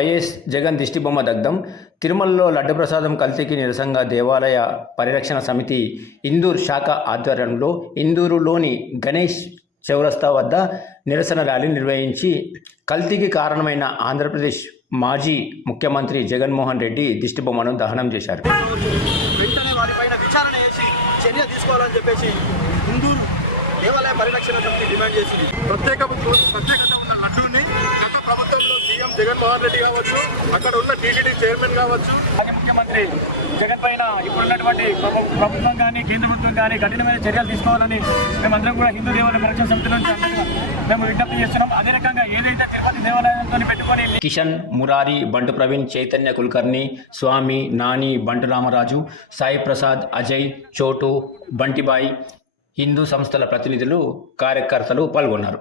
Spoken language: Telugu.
వైఎస్ జగన్ దిష్టిబొమ్మ దగ్ధం. తిరుమలలో లడ్డు ప్రసాదం కల్తీకి నిరసనగా దేవాలయ పరిరక్షణ సమితి ఇందూర్ శాఖ ఆధ్వర్యంలో ఇందూరులోని గణేష్ చౌరస్తా వద్ద నిరసన ర్యాలీ నిర్వహించి కల్తీకి కారణమైన ఆంధ్రప్రదేశ్ మాజీ ముఖ్యమంత్రి జగన్మోహన్ రెడ్డి దిష్టిబొమ్మను దహనం చేశారు. వెంటనే వారిపైన విచారణ చేసి చర్య తీసుకోవాలని చెప్పేసి ఇందూరు దేవాలయ పరిరక్షణ సమితి డిమాండ్ చేసింది. ప్రత్యేకత ఉన్న లడ్డూని గత ప్రభుత్వంలో సీఎం జగన్మోహన్ రెడ్డి కావచ్చు, అక్కడ ఉన్న టీటీడీ చైర్మన్ కావచ్చు, మాజీ ముఖ్యమంత్రి జగన్ పైన ఇప్పుడున్నటువంటి ప్రభుత్వం కానీ కేంద్ర ప్రభుత్వం కానీ కఠినమైన చర్యలు తీసుకోవాలని మేమందరం కూడా హిందూ దేవాలయ పరిరక్షణ సమితి నుంచి మేము విజ్ఞప్తి చేస్తున్నాం. అదే రకంగా ఏదైతే తిరుపతి దేవాలయంతో పెట్టుకొని కిషన్, మురారి, బంటు ప్రవీణ్, చైతన్య కుల్కర్ణి, స్వామి, నాని, బంటు రామరాజు, సాయి ప్రసాద్, అజయ్, చోటు, బంటిబాయి, హిందూ సంస్థల ప్రతినిధులు, కార్యకర్తలు పాల్గొన్నారు.